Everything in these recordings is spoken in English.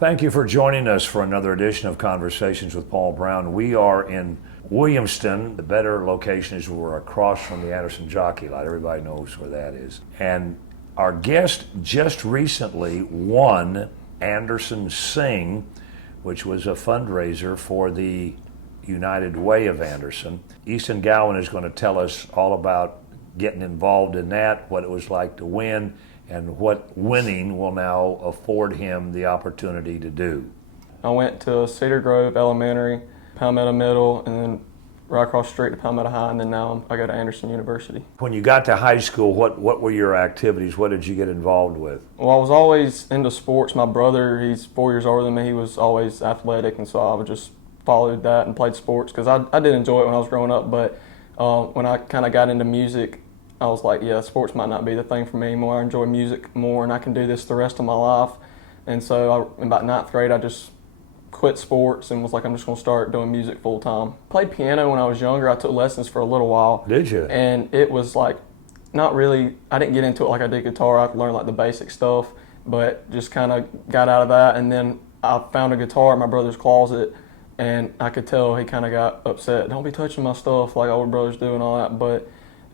Thank you for joining us for another edition of Conversations with Paul Brown. We are in Williamston. The better location is we're across from the Anderson Jockey Lot. Everybody knows where that is. And our guest just recently won Anderson Sing, which was a fundraiser for the United Way of Anderson. Easton Gowan is going to tell us all about getting involved in that, what it was like to win, and what winning will now afford him the opportunity to do. I went to Cedar Grove Elementary, Palmetto Middle, and then right across the street to Palmetto High, and then now I go to Anderson University. When you got to high school, what were your activities? What did you get involved with? Well, I was always into sports. My brother, he's 4 years older than me, he was always athletic, and so I would just followed that and played sports because I did enjoy it when I was growing up, but when I kind of got into music, I was like, yeah, sports might not be the thing for me anymore. I enjoy music more, and I can do this the rest of my life. And so in about ninth grade, I just quit sports and was like, I'm just going to start doing music full time. Played piano when I was younger. I took lessons for a little while. Did you? And it was like, not really, I didn't get into it like I did guitar. I learned like the basic stuff, but just kind of got out of that. And then I found a guitar in my brother's closet, and I could tell he kind of got upset. Don't be touching my stuff like older brothers do and all that. But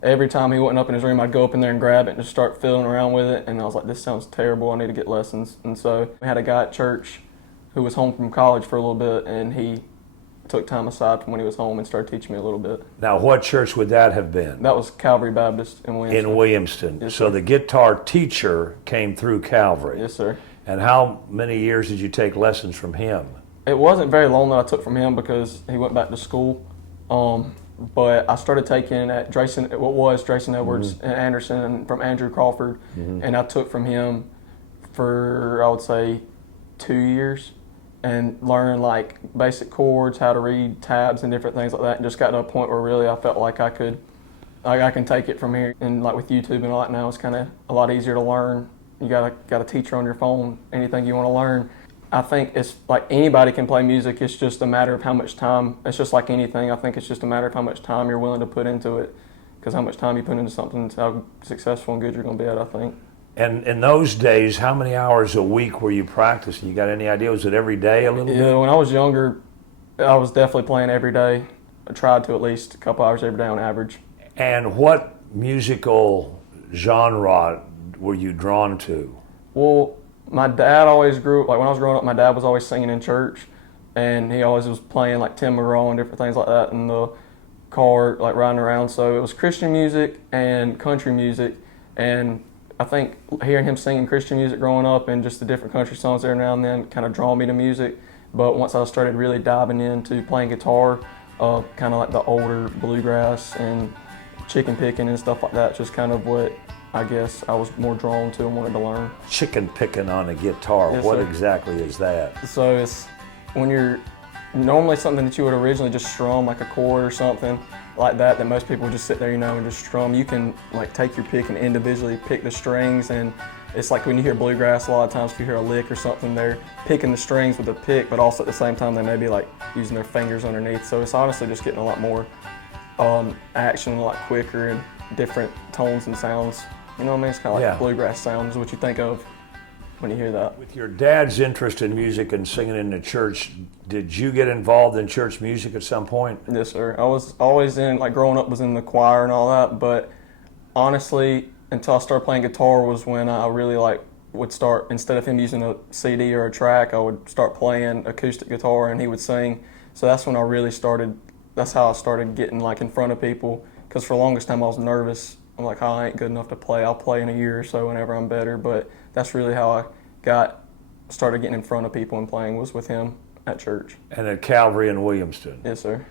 every time he went up in his room, I'd go up in there and grab it and just start fiddling around with it. And I was like, this sounds terrible. I need to get lessons. And so we had a guy at church who was home from college for a little bit, and he took time aside from when he was home and started teaching me a little bit. Now, what church would that have been? That was Calvary Baptist in Williamston. In Williamston. Yes, so sir. the guitar teacher came through Calvary. Yes, sir. And how many years did you take lessons from him? It wasn't very long that I took from him because he went back to school. But I started taking at Drayson Edwards and Anderson and from Andrew Crawford, and I took from him for, I would say, 2 years and learned like basic chords, how to read tabs and different things like that, and just got to a point where really I felt like I can take it from here. And like with YouTube and all that now, it's kind of a lot easier to learn. You got a teacher on your phone, anything you want to learn. I think it's like anybody can play music. It's just a matter of how much time. It's just like anything. I think it's just a matter of how much time you're willing to put into it, because how much time you put into something is how successful and good you're going to be at, I think. And in those days, how many hours a week were you practicing? You got any idea? Was it every day a little bit? Yeah, when I was younger, I was definitely playing every day. I tried to at least a couple hours every day on average. And what musical genre were you drawn to? Well, my dad always when I was growing up, my dad was always singing in church, and he always was playing like Tim McGraw and different things like that in the car, like riding around. So it was Christian music and country music, and I think hearing him singing Christian music growing up and just the different country songs every now and then kind of draw me to music. But once I started really diving into playing guitar, kind of like the older bluegrass and chicken picking and stuff like that, just kind of what I guess I was more drawn to and wanted to learn. Chicken picking on a guitar, Yes, what sir. exactly is that? So it's when you're normally something that you would originally just strum, like a chord or something like that most people just sit there, and just strum. You can like take your pick and individually pick the strings, and it's like when you hear bluegrass, a lot of times if you hear a lick or something, they're picking the strings with a pick, but also at the same time they may be like using their fingers underneath. So it's honestly just getting a lot more action, a lot quicker, and different tones and sounds. You know what I mean? It's kind of like bluegrass sounds is what you think of when you hear that. With your dad's interest in music and singing in the church, did you get involved in church music at some point? Yes, sir. I was always in, like growing up was in the choir and all that, but honestly, until I started playing guitar was when I really would start, instead of him using a CD or a track, I would start playing acoustic guitar and he would sing. So that's when I really started, that's how I started getting like in front of people, because for the longest time I was nervous. I'm like, oh, I ain't good enough to play. I'll play in a year or so whenever I'm better. But that's really how I started getting in front of people and playing, was with him at church. And at Calvary in Williamston? Yes, sir.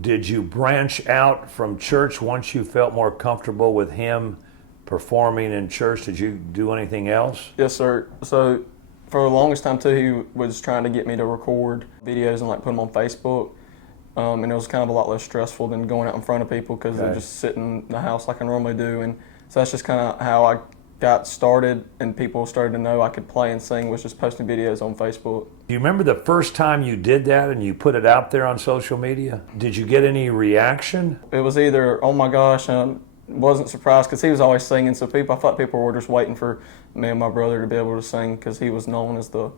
Did you branch out from church once you felt more comfortable with him performing in church? Did you do anything else? Yes, sir. So for the longest time, too, he was trying to get me to record videos and like put them on Facebook. And it was kind of a lot less stressful than going out in front of people, because they're just sitting in the house like I normally do. And so that's just kind of how I got started, and people started to know I could play and sing, was just posting videos on Facebook. Do you remember the first time you did that and you put it out there on social media? Did you get any reaction? It was either, oh my gosh, wasn't surprised, because he was always singing, so I thought people were just waiting for me and my brother to be able to sing, because he was known as the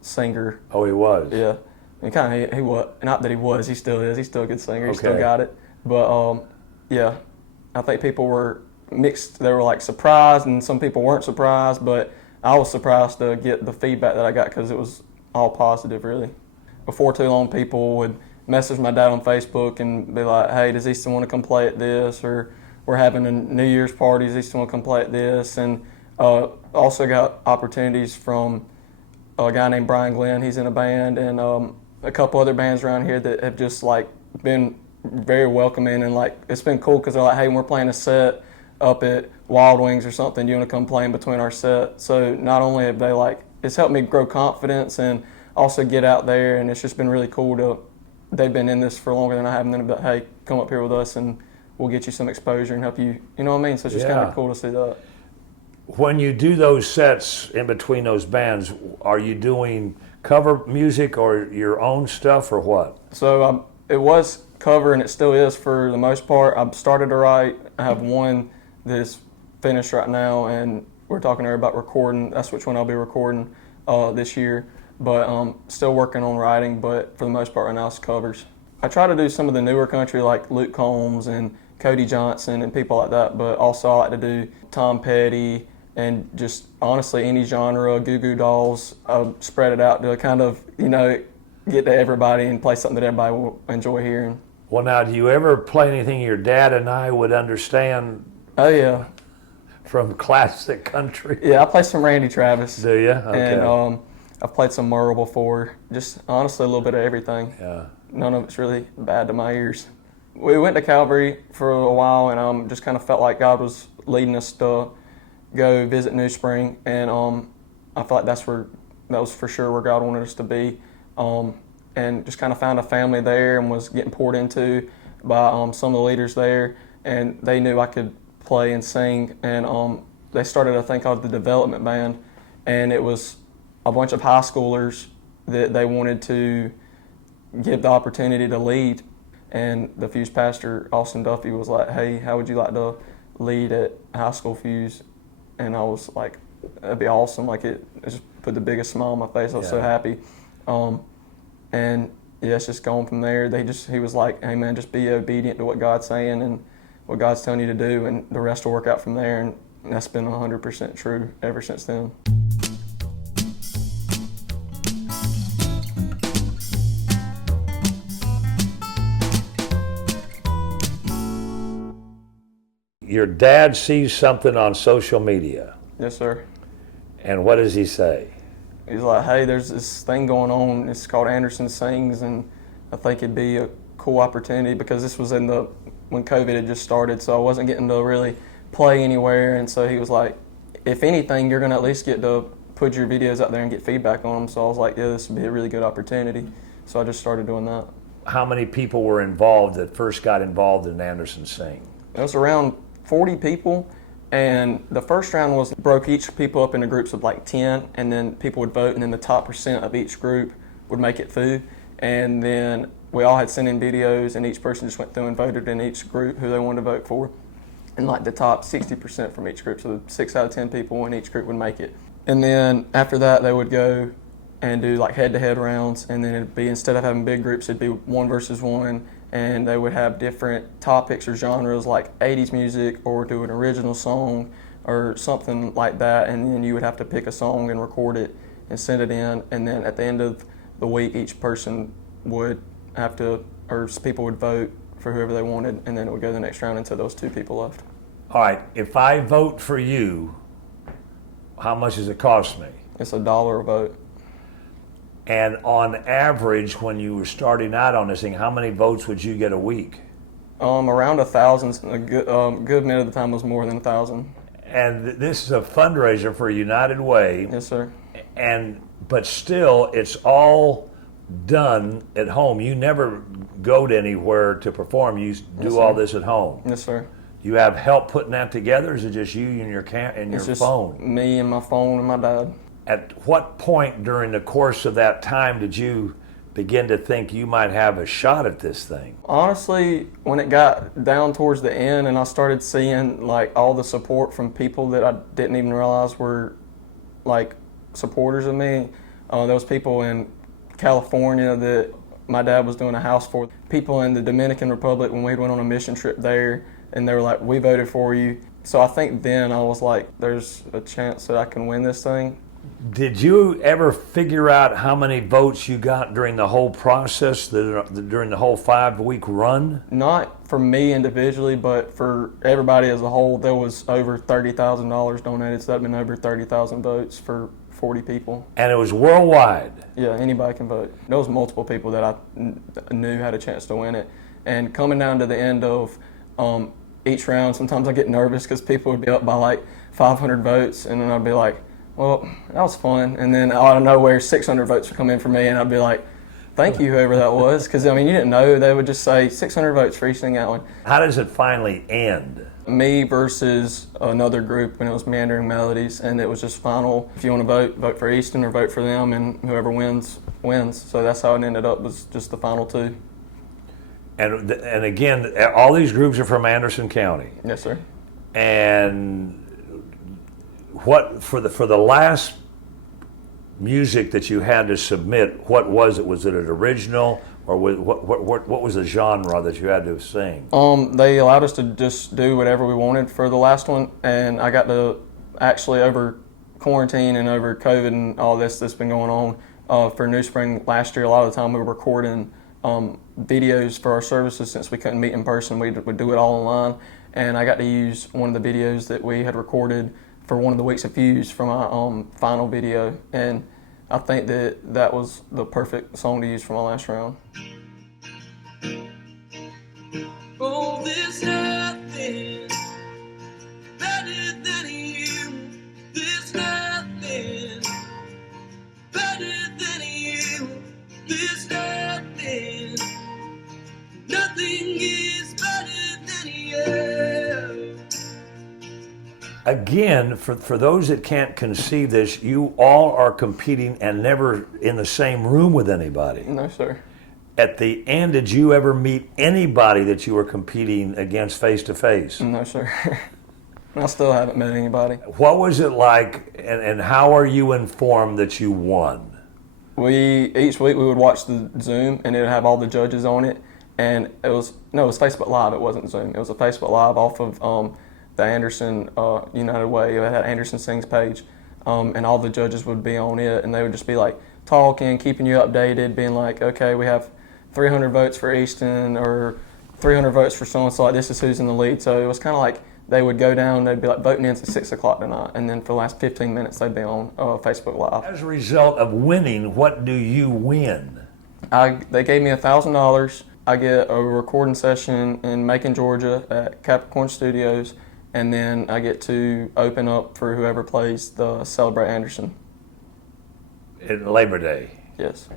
singer. Oh, he was. Yeah, and kind of he was, not that he was, he still is. He's still a good singer. He still Okay. got it. But yeah, I think people were mixed. They were like surprised, and some people weren't surprised. But I was surprised to get the feedback that I got because it was all positive, really. Before too long, people would message my dad on Facebook and be like, "Hey, does Easton want to come play at this?" Or "We're having a New Year's party. Does Easton want to come play at this?" And also got opportunities from a guy named Brian Glenn. He's in a band, and a couple other bands around here that have just like been very welcoming, and like it's been cool because they're like, "Hey, when we're playing a set up at Wild Wings or something, you want to come play in between our set?" So not only have they like, it's helped me grow confidence and also get out there, and it's just been really cool to, they've been in this for longer than I have, and then about, "Hey, come up here with us and we'll get you some exposure and help you," you know what I mean? So it's just kind Yeah. of cool to see that. When you do those sets in between those bands, are you doing cover music or your own stuff or what? So it was cover, and it still is for the most part. I've started to write. I have one that is finished right now, and we're talking to her about recording. That's which one I'll be recording this year. But still working on writing, but for the most part right now it's covers. I try to do some of the newer country like Luke Combs and Cody Johnson and people like that, but also I like to do Tom Petty and just honestly any genre, Goo Goo Dolls. Spread it out to kind of, get to everybody and play something that everybody will enjoy hearing. Well, now, do you ever play anything your dad and I would understand Oh yeah. from classic country? Yeah, I play some Randy Travis. Do you? Okay. And I've played some Merle before. Just honestly a little bit of everything. Yeah. None of it's really bad to my ears. We went to Calvary for a while, and just kind of felt like God was leading us to go visit New Spring, and I felt like that was for sure where God wanted us to be, and just kind of found a family there and was getting poured into by some of the leaders there, and they knew I could play and sing, and they started a thing called the Development Band, and it was a bunch of high schoolers that they wanted to give the opportunity to lead. And the Fuse pastor, Austin Duffy, was like, "Hey, how would you like to lead at high school Fuse?" And I was like, "That'd be awesome." Like it just put the biggest smile on my face. I was so Yeah. happy. And yeah, it's just going from there. He was like, "Hey man, just be obedient to what God's saying and what God's telling you to do, and the rest will work out from there." And that's been 100% true ever since then. Your dad sees something on social media, Yes, sir. and what does he say? He's like, "Hey, there's this thing going on. It's called Anderson Sings, and I think it'd be a cool opportunity," because this was when COVID had just started, so I wasn't getting to really play anywhere. And so he was like, "If anything, you're gonna at least get to put your videos out there and get feedback on them." So I was like, "Yeah, this would be a really good opportunity." So I just started doing that. How many people were involved that first got involved in Anderson Sing? It was around 40 people, and the first round broke each people up into groups of like 10, and then people would vote, and then the top percent of each group would make it through. And then we all had sent in videos, and each person just went through and voted in each group who they wanted to vote for. And like the top 60% from each group, so 6 out of 10 people in each group would make it. And then after that, they would go and do like head-to-head rounds, and then it'd be, instead of having big groups, it'd be 1 versus 1, and they would have different topics or genres like 80s music or do an original song or something like that, and then you would have to pick a song and record it and send it in, and then at the end of the week, each person would have to, or people would vote for whoever they wanted, and then it would go to the next round until those 2 people left. All right, if I vote for you, how much does it cost me? It's $1 a vote. And on average, when you were starting out on this thing, how many votes would you get a week? Around 1,000. A good minute of the time was more than 1,000. And this is a fundraiser for United Way. Yes, sir. But still, it's all done at home. You never go to anywhere to perform. You do all this at home. Yes, sir. You have help putting that together, or is it just you and your It's just phone? me and my phone and my dad. At what point during the course of that time did you begin to think you might have a shot at this thing? Honestly, when it got down towards the end and I started seeing like all the support from people that I didn't even realize were like supporters of me, There was people in California that my dad was doing a house for. People in the Dominican Republic when we went on a mission trip there, and they were like, "We voted for you." So I think then I was like, "There's a chance that I can win this thing." Did you ever figure out how many votes you got during the whole process, during the whole 5-week run? Not for me individually, but for everybody as a whole, there was over $30,000 donated, so that'd been over 30,000 votes for 40 people. And it was worldwide. Yeah, anybody can vote. There was multiple people that I knew had a chance to win it. And coming down to the end of each round, sometimes I get nervous because people would be up by like 500 votes, and then I'd be like, well, that was fun. And then out of nowhere, 600 votes would come in for me, and I'd be like, thank you, whoever that was. Because, I mean, you didn't know. They would just say 600 votes for Easton Gowan. How does it finally end? Me versus another group, and it was Meandering Melodies, and it was just final. If you want to vote, vote for Easton or vote for them, and whoever wins, wins. So that's how it ended up, was just the final two. And again, all these groups are from Anderson County. Yes, sir. And what for the last music that you had to submit, what was it? Was it an original, or what was the genre that you had to sing? They allowed us to just do whatever we wanted for the last one, and I got to actually, over quarantine and over COVID and all this that's been going on for New Spring last year, a lot of the time we were recording videos for our services. Since we couldn't meet in person, we would do it all online, and I got to use one of the videos that we had recorded for one of the weeks of Fuse for my final video, and I think that was the perfect song to use for my last round. Oh, there's nothing better than you. There's nothing better than you. There's nothing. Nothing is better than you. Again, for those that can't conceive this, you all are competing and never in the same room with anybody. No, sir. At the end, did you ever meet anybody that you were competing against face to face? No, sir. I still haven't met anybody. What was it like, and how are you informed that you won? Each week we would watch the Zoom, and it would have all the judges on it, and it was Facebook Live. It wasn't Zoom. It was a Facebook Live off of the Anderson United Way. It had Anderson Sings page, and all the judges would be on it, and they would just be like talking, keeping you updated, being like, okay, we have 300 votes for Easton, or 300 votes for so-and-so, like this is who's in the lead. So it was kind of like they would go down, they'd be like, voting ends at 6 o'clock tonight, and then for the last 15 minutes they'd be on Facebook Live. As a result of winning, what do you win? They gave me $1,000. I get a recording session in Macon, Georgia at Capricorn Studios, and then I get to open up for whoever plays the Celebrate Anderson. In Labor Day Yes.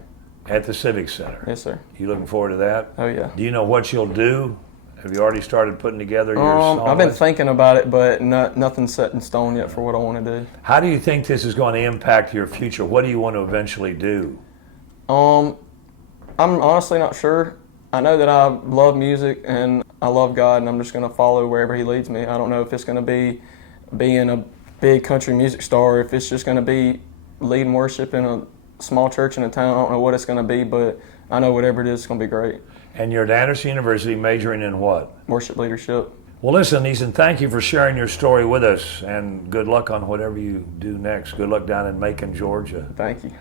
at the Civic Center. Yes, sir. You looking forward to that? Oh, yeah. Do you know what you'll do? Have you already started putting together your song I've been list? thinking about it, but nothing's set in stone yet for what I want to do. How do you think this is going to impact your future? What do you want to eventually do? I'm honestly not sure. I know that I love music and I love God, and I'm just going to follow wherever He leads me. I don't know if it's going to be being a big country music star, if it's just going to be leading worship in a small church in a town. I don't know what it's going to be, but I know whatever it is, it's going to be great. And you're at Anderson University majoring in what? Worship leadership. Well, listen, Easton, thank you for sharing your story with us, and good luck on whatever you do next. Good luck down in Macon, Georgia. Thank you.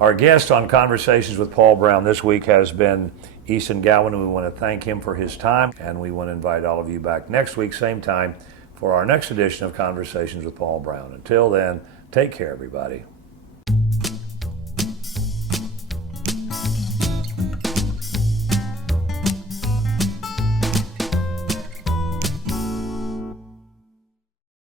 Our guest on Conversations with Paul Brown this week has been Easton Gowan, and we want to thank him for his time, and we want to invite all of you back next week, same time, for our next edition of Conversations with Paul Brown. Until then, take care, everybody.